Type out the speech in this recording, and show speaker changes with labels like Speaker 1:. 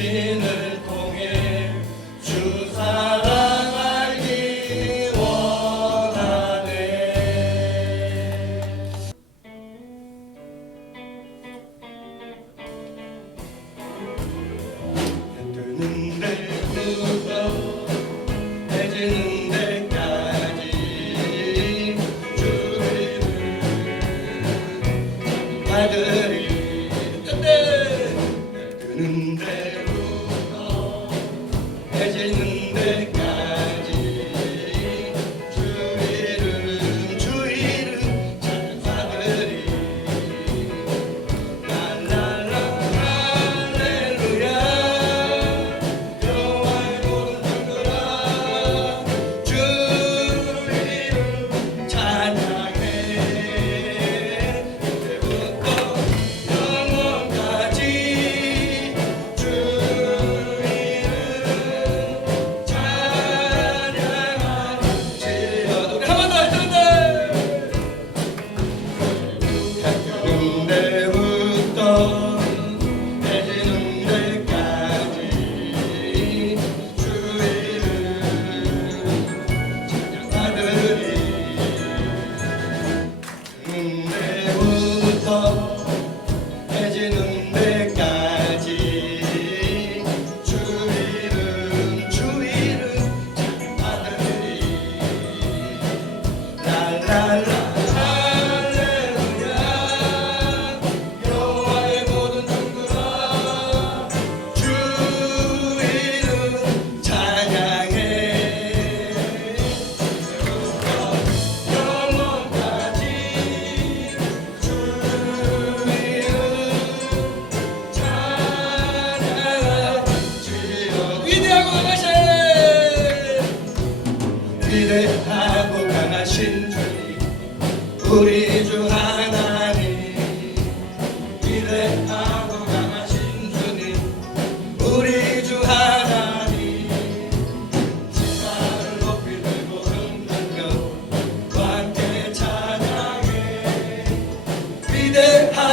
Speaker 1: 신을 통해 주 사랑 알기 원하네. 해 뜨는데 뜨거워 해 지는 데까지. 주님을 아들이 뜨는 데 해 위